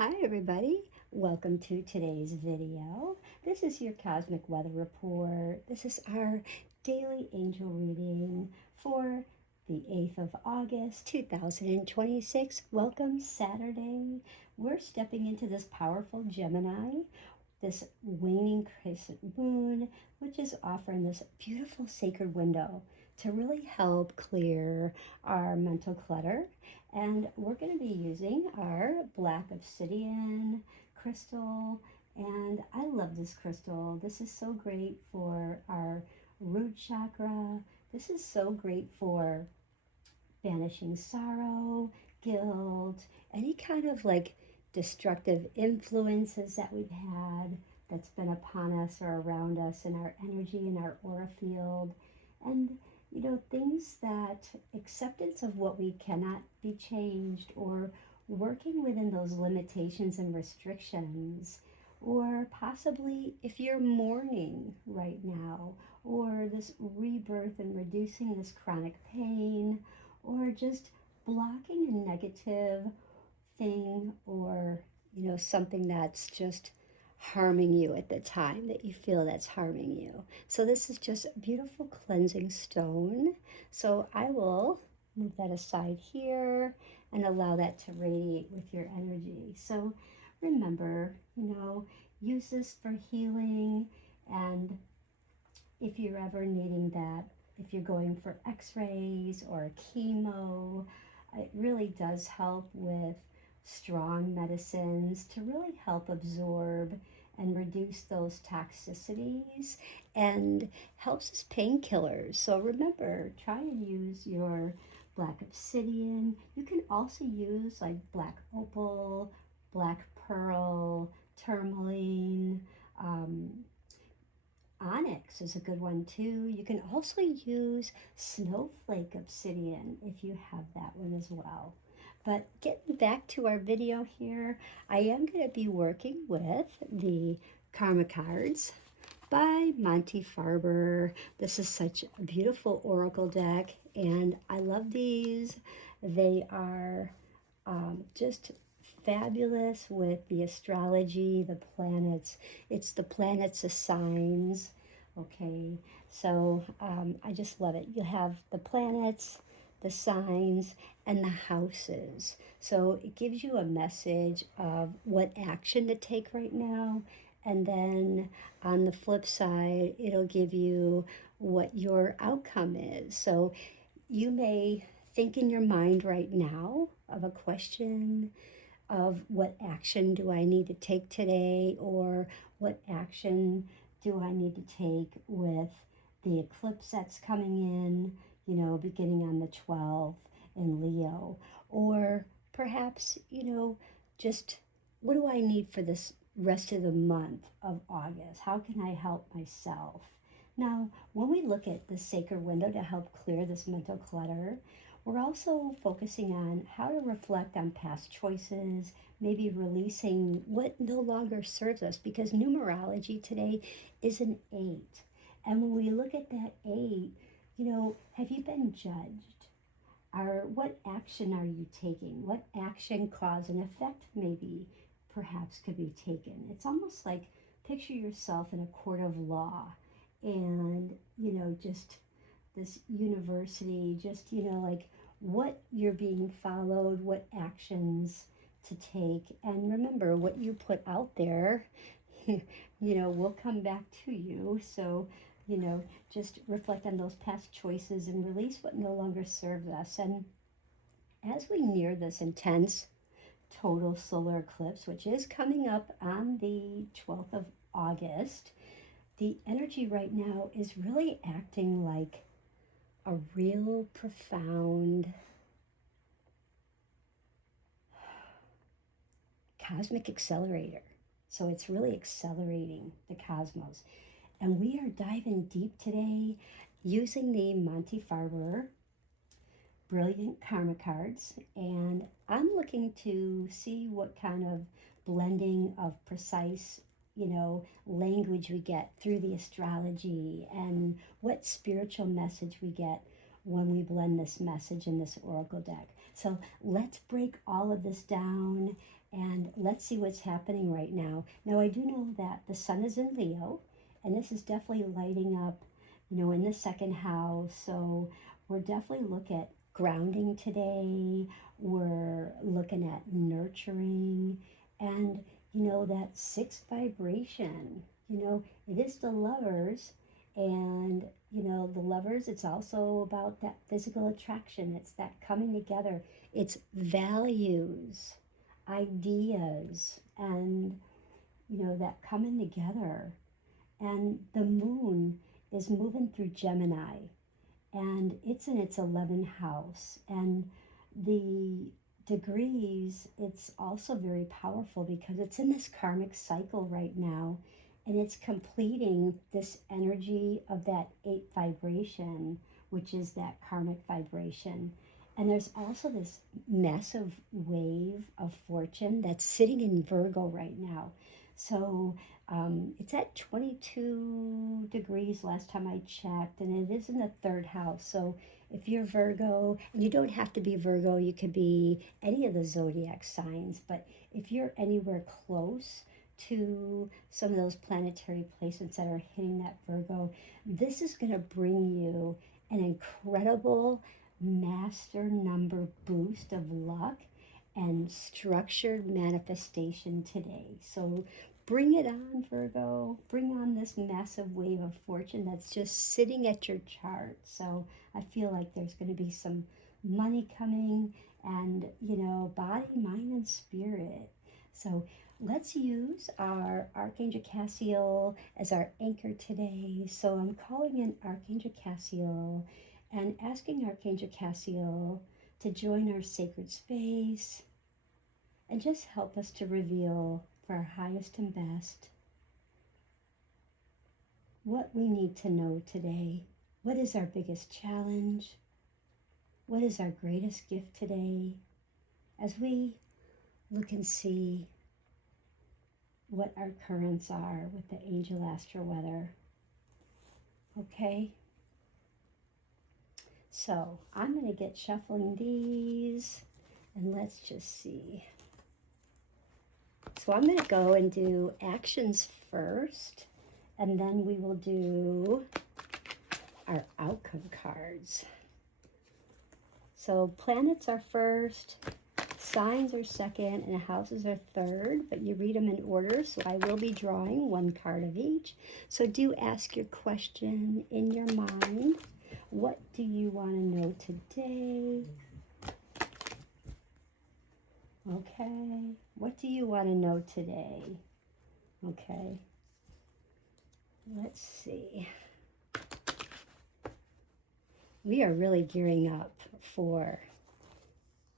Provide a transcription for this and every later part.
Hi everybody, welcome to today's video. This is your Cosmic Weather Report. This is our daily angel reading for the 8th of August 2026. Welcome Saturday. We're stepping into this powerful Gemini, this waning crescent moon, which is offering this beautiful sacred window to really help clear our mental clutter. And we're going to be using our black obsidian crystal. And I love this crystal. This is so great for our root chakra. This is so great for banishing sorrow, guilt, any kind of like destructive influences that we've had that's been upon us or around us in our energy, in our aura field. And things that acceptance of what we cannot be changed, or working within those limitations and restrictions, or possibly if you're mourning right now, or this rebirth and reducing this chronic pain, or just blocking a negative thing, or something that's just harming you at the time that you feel that's harming you. So this is just a beautiful cleansing stone. So I will move that aside here and allow that to radiate with your energy. So remember, use this for healing. And if you're ever needing that, if you're going for x-rays or chemo, it really does help with strong medicines to really help absorb and reduce those toxicities, and helps as painkillers. So remember, try and use your black obsidian. You can also use like black opal, black pearl, tourmaline, onyx is a good one too. You can also use snowflake obsidian if you have that one as well. But getting back to our video here, I am going to be working with the Karmic cards by Monte Farber. This is such a beautiful oracle deck, and I love these. They are just fabulous with the astrology, the planets. It's the planets as signs. Okay, so I just love it. You have the planets, the signs, and the houses. So it gives you a message of what action to take right now. And then on the flip side, it'll give you what your outcome is. So you may think in your mind right now of a question of what action do I need to take today, or what action do I need to take with the eclipse that's coming in, beginning on the 12th in Leo. Or perhaps, just what do I need for this rest of the month of August? How can I help myself? Now, when we look at the sacred window to help clear this mental clutter, we're also focusing on how to reflect on past choices, maybe releasing what no longer serves us, because numerology today is an 8. And when we look at that 8, have you been judged? What action are you taking? What action, cause, and effect maybe perhaps could be taken? It's almost like picture yourself in a court of law, and, just this university, just, like what you're being followed, what actions to take. And remember, what you put out there, will come back to you. So, just reflect on those past choices and release what no longer serves us. And as we near this intense total solar eclipse, which is coming up on the 12th of August, the energy right now is really acting like a real profound cosmic accelerator. So it's really accelerating the cosmos. And we are diving deep today using the Monte Farber Brilliant Karma cards. And I'm looking to see what kind of blending of precise, language we get through the astrology, and what spiritual message we get when we blend this message in this oracle deck. So let's break all of this down And let's see what's happening right now. Now, I do know that the sun is in Leo, and this is definitely lighting up, in the second house. So we're definitely looking at grounding today. We're looking at nurturing and, that sixth vibration. It is the lovers. And, the lovers, it's also about that physical attraction. It's that coming together. It's values, ideas, and, that coming together. And the moon is moving through Gemini, and it's in its 11th house. And the degrees, it's also very powerful because it's in this karmic cycle right now, and it's completing this energy of that 8th vibration, which is that karmic vibration. And there's also this massive wave of fortune that's sitting in Virgo right now. So it's at 22 degrees last time I checked, and it is in the 3rd house. So if you're Virgo, and you don't have to be Virgo, you could be any of the zodiac signs, but if you're anywhere close to some of those planetary placements that are hitting that Virgo, this is going to bring you an incredible master number boost of luck and structured manifestation today. So bring it on, Virgo. Bring on this massive wave of fortune that's just sitting at your chart. So I feel like there's going to be some money coming and, body, mind, and spirit. So let's use our Archangel Cassiel as our anchor today. So I'm calling in Archangel Cassiel and asking Archangel Cassiel to join our sacred space and just help us to reveal for our highest and best what we need to know today. What is our biggest challenge? What is our greatest gift today? As we look and see what our currents are with the angel astro weather. Okay? So I'm going to get shuffling these, and let's just see. So I'm going to go and do actions first, and then we will do our outcome cards. So planets are first, signs are second, and houses are third, but you read them in order, so I will be drawing one card of each. So do ask your question in your mind. What do you want to know today? Okay. What do you want to know today? Okay. Let's see. We are really gearing up for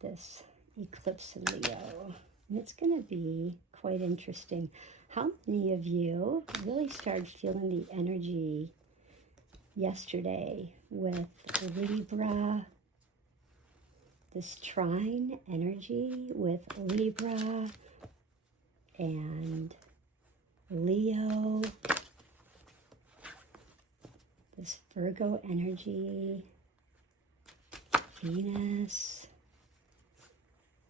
this eclipse in Leo. And it's going to be quite interesting. How many of you really started feeling the energy yesterday with Libra, this trine energy with Libra and Leo, this Virgo energy, Venus?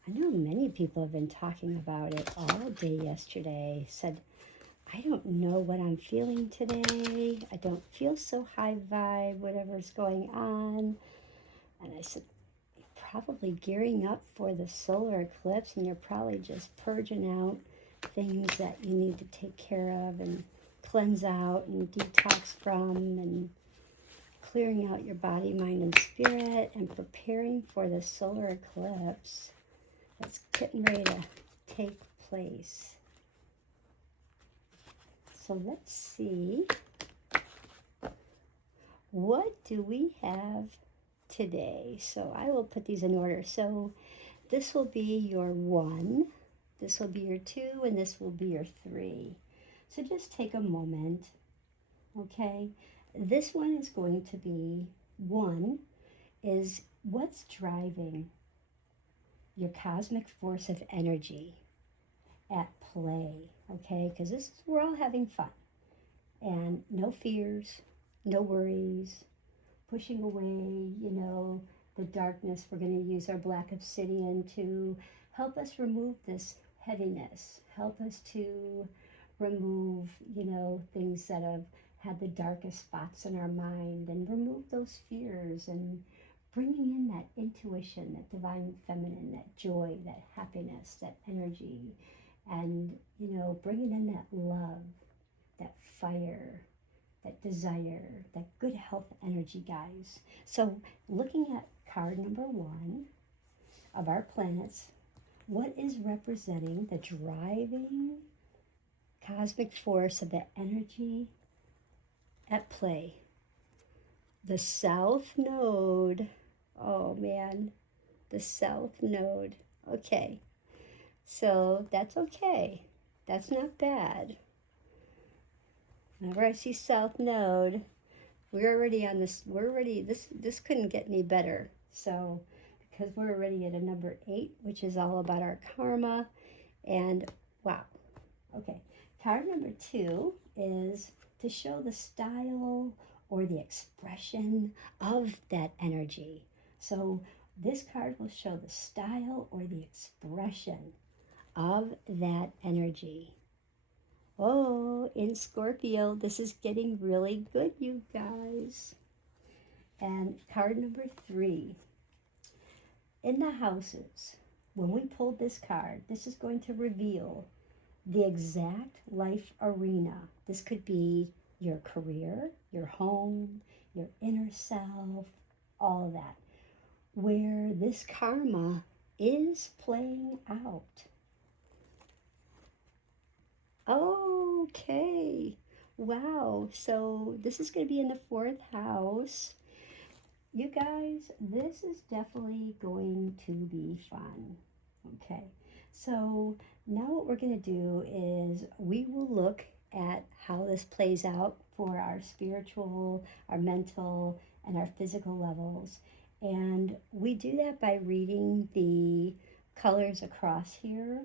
I know many people have been talking about it all day yesterday, said, I don't know what I'm feeling today. I don't feel so high vibe, whatever's going on. And I said, you're probably gearing up for the solar eclipse, and you're probably just purging out things that you need to take care of and cleanse out and detox from, and clearing out your body, mind, and spirit, and preparing for the solar eclipse that's getting ready to take place. So let's see, what do we have today? So I will put these in order. So this will be your 1, this will be your 2, and this will be your 3. So just take a moment, okay? This one is going to be 1 is what's driving your cosmic force of energy at play, okay? Because this is, we're all having fun, and no fears, no worries, pushing away, the darkness. We're going to use our black obsidian to help us remove this heaviness. Help us to remove, things that have had the darkest spots in our mind, and remove those fears, and bringing in that intuition, that divine feminine, that joy, that happiness, that energy, and, bringing in that love, that fire, that desire, that good health energy, guys. So looking at card number 1 of our planets, what is representing the driving cosmic force of the energy at play? The South Node. Oh man, the South Node. Okay, so that's okay. That's not bad. Whenever I see South Node, we're already on this. This couldn't get any better. So, because we're already at a number 8, which is all about our karma, and wow. Okay, card number 2 is to show the style or the expression of that energy. So this card will show the style or the expression of that energy. Oh, in Scorpio, this is getting really good, you guys. And card number 3. In the houses, when we pulled this card, this is going to reveal the exact life arena. This could be your career, your home, your inner self, all of that, where this karma is playing out. Okay, wow, so this is going to be in the 4th house. You guys, this is definitely going to be fun. Okay, so now what we're going to do is we will look at how this plays out for our spiritual, our mental, and our physical levels. And we do that by reading the colors across here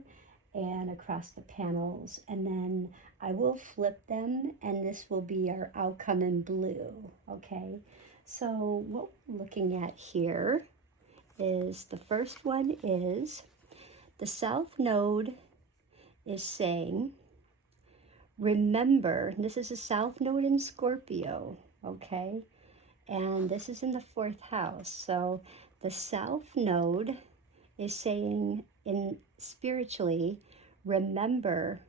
and across the panels, and then I will flip them, and this will be our outcome in blue. Okay, so what we're looking at here is the first one is the South Node is saying, remember, this is a South Node in Scorpio, okay, and this is in the 4th house. So the South Node is saying, in spiritually, remember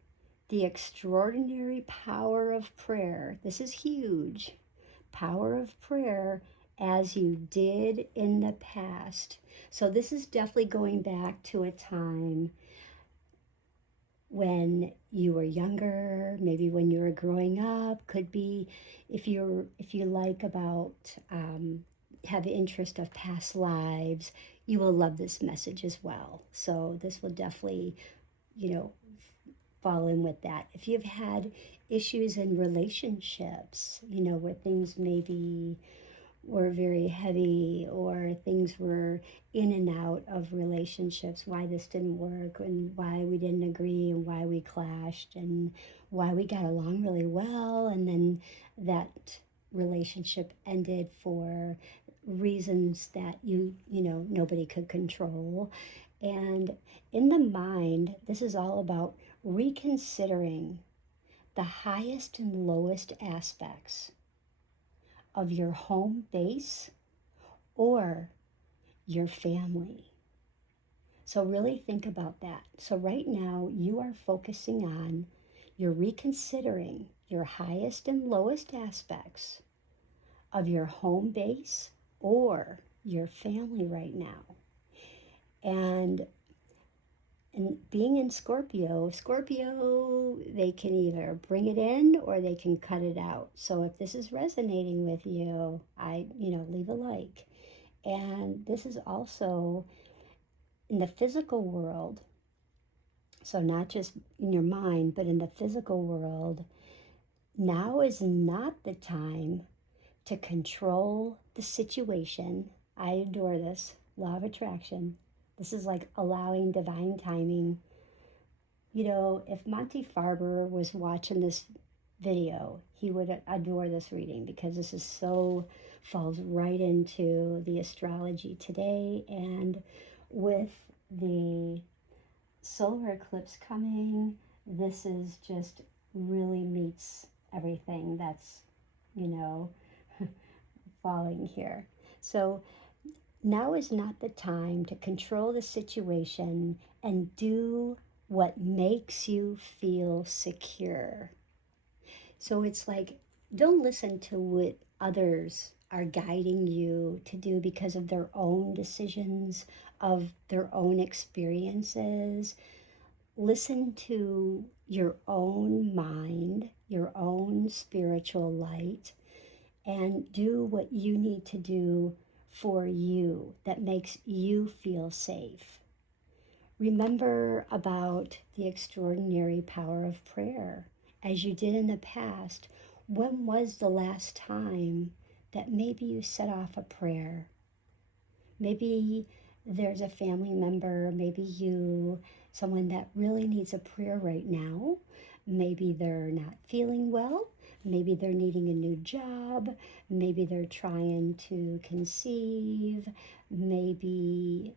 the extraordinary power of prayer. This is huge. Power of prayer as you did in the past. So this is definitely going back to a time when you were younger, maybe when you were growing up. Could be if you like about have an interest of past lives, you will love this message as well. So this will definitely, fall in with that. If you've had issues in relationships, where things maybe were very heavy, or things were in and out of relationships, why this didn't work, and why we didn't agree, and why we clashed, and why we got along really well, and then that relationship ended for reasons that nobody could control. And in the mind, this is all about reconsidering the highest and lowest aspects of your home base or your family. So really think about that. So right now you are focusing on, you're reconsidering your highest and lowest aspects of your home base or your family right now. And being in Scorpio, they can either bring it in or they can cut it out. So if this is resonating with you, leave a like. And this is also in the physical world. So not just in your mind, but in the physical world, now is not the time to control the situation. I adore this, law of attraction. This is like allowing divine timing. If Monte Farber was watching this video, he would adore this reading, because this is falls right into the astrology today, and with the solar eclipse coming, this is just really meets everything that's, you know, falling here. So now is not the time to control the situation and do what makes you feel secure. So it's like, don't listen to what others are guiding you to do because of their own decisions, of their own experiences. Listen to your own mind, your own spiritual light, and do what you need to do for you that makes you feel safe. Remember about the extraordinary power of prayer. As you did in the past, when was the last time that maybe you set off a prayer? Maybe there's a family member, maybe you, someone that really needs a prayer right now. Maybe they're not feeling well. Maybe they're needing a new job. Maybe they're trying to conceive. Maybe,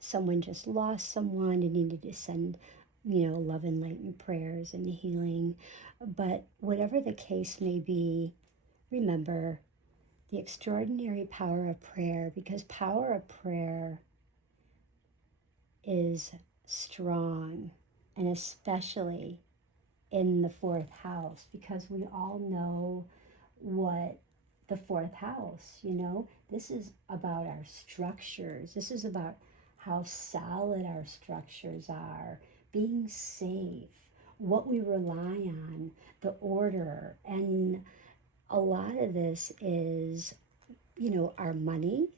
someone just lost someone and needed to send, love and light and prayers and healing. But whatever the case may be, remember the extraordinary power of prayer, because power of prayer is strong, and especially in the fourth house, because we all know what the fourth house, this is about our structures. This is about how solid our structures are, being safe, what we rely on, the order. And a lot of this is, our money,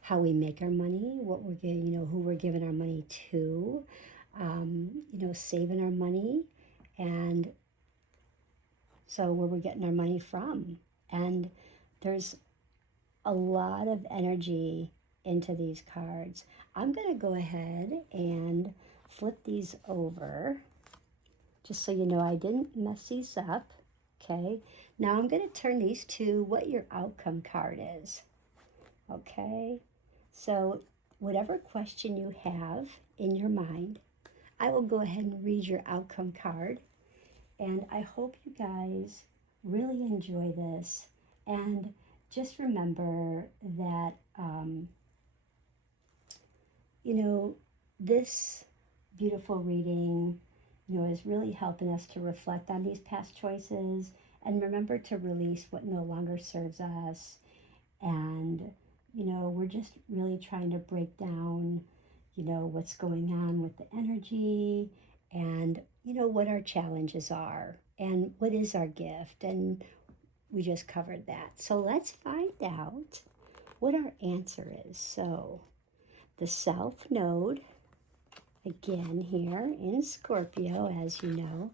how we make our money, what we're getting, who we're giving our money to, saving our money, and so where we're getting our money from. And there's a lot of energy into these cards. I'm going to go ahead and flip these over just so you know I didn't mess these up. Okay, now I'm going to turn these to what your outcome card is. Okay, so whatever question you have in your mind, I will go ahead and read your outcome card. And I hope you guys really enjoy this. And just remember that, this beautiful reading, is really helping us to reflect on these past choices and remember to release what no longer serves us. And, we're just really trying to break down, what's going on with the energy and, what our challenges are and what is our gift. And we just covered that. So let's find out what our answer is. So the South Node, again here in Scorpio, as you know.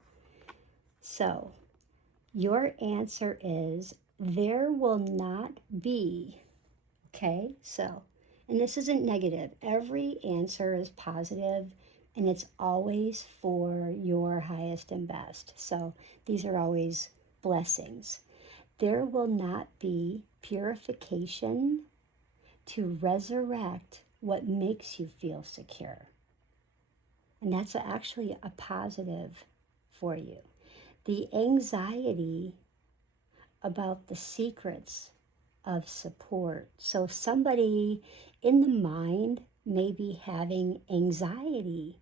So your answer is there will not be, okay? So, and this isn't negative. Every answer is positive, and it's always for your highest and best. So these are always blessings. There will not be purification to resurrect what makes you feel secure. And that's actually a positive for you. The anxiety about the secrets of support. So somebody in the mind may be having anxiety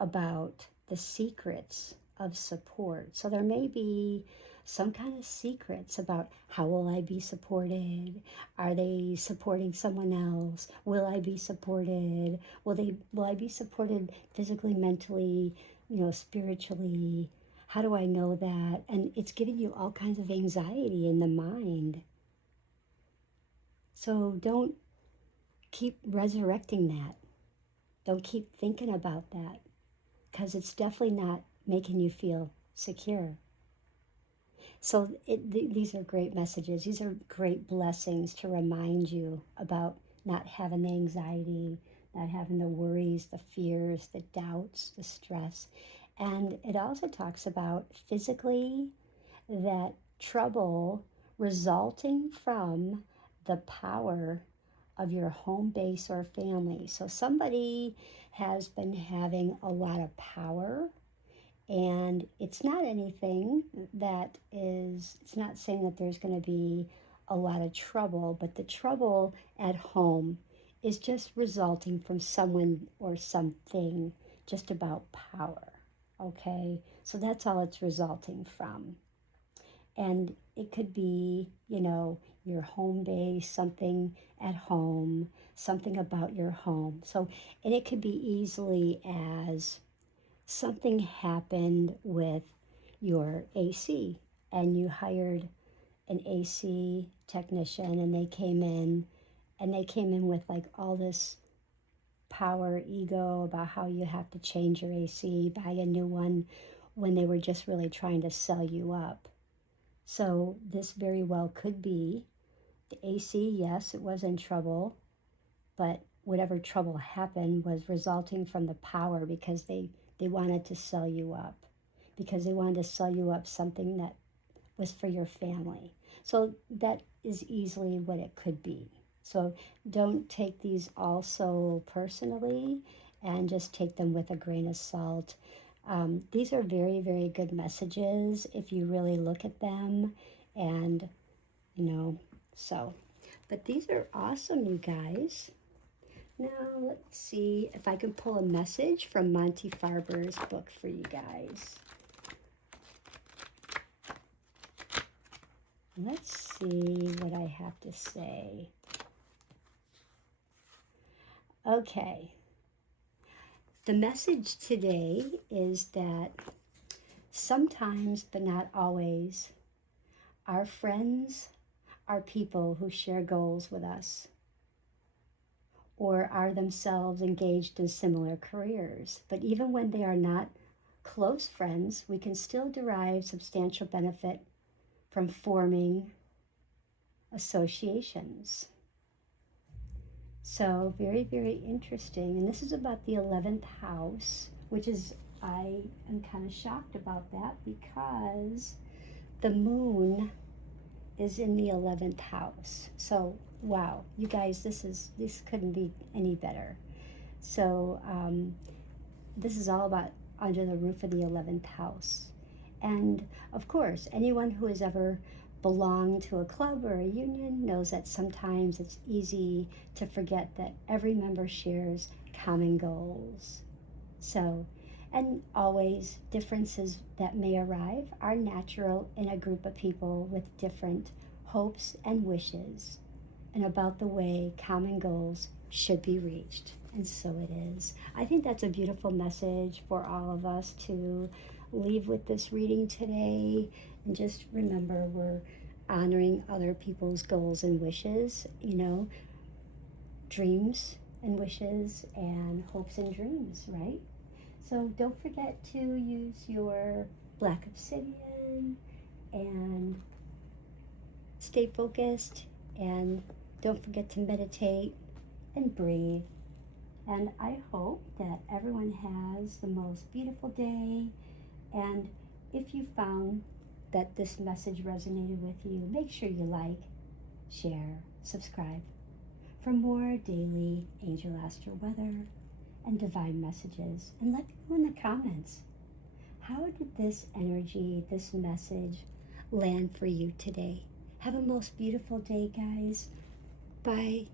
about the secrets of support. So there may be some kind of secrets about how will I be supported? Are they supporting someone else? Will I be supported? Will I be supported physically, mentally, spiritually? How do I know that? And it's giving you all kinds of anxiety in the mind. So don't keep resurrecting that. Don't keep thinking about that, because it's definitely not making you feel secure. So these are great messages. These are great blessings to remind you about not having the anxiety, not having the worries, the fears, the doubts, the stress. And it also talks about physically that trouble resulting from the power of your home base or family. So somebody has been having a lot of power, and it's not anything that is, it's not saying that there's going to be a lot of trouble, but the trouble at home is just resulting from someone or something just about power, okay? So that's all it's resulting from. And it could be, you know, your home base, something at home, something about your home. So, and it could be easily as something happened with your AC and you hired an AC technician and they came in with like all this power, ego about how you have to change your AC, buy a new one, when they were just really trying to sell you up. So this very well could be the AC. Yes, it was in trouble, but whatever trouble happened was resulting from the power, because they wanted to sell you up, because they wanted to sell you up something that was for your family. So that is easily what it could be. So don't take these all so personally, and just take them with a grain of salt. These are very, very good messages if you really look at them, and, you know, so. But these are awesome, you guys. Now, let's see if I can pull a message from Monte Farber's book for you guys. Let's see what I have to say. Okay. The message today is that sometimes, but not always, our friends are people who share goals with us, or are themselves engaged in similar careers. But even when they are not close friends, we can still derive substantial benefit from forming associations. So very, very interesting. And this is about the 11th house, which is, I am kind of shocked about that, because the moon is in the 11th house. So wow, you guys, this couldn't be any better. So this is all about under the roof of the 11th house. And of course, anyone who has ever belonged to a club or a union knows that sometimes it's easy to forget that every member shares common goals. So, and always differences that may arrive are natural in a group of people with different hopes and wishes, and about the way common goals should be reached. And so it is. I think that's a beautiful message for all of us to leave with this reading today. And just remember, we're honoring other people's goals and wishes, you know, dreams and wishes and hopes and dreams, right? So don't forget to use your black obsidian and stay focused, and don't forget to meditate and breathe. And I hope that everyone has the most beautiful day. And if you found that this message resonated with you, make sure you like, share, subscribe for more daily angel astro weather and divine messages. And let me know in the comments, how did this energy, this message land for you today? Have a most beautiful day, guys. Bye.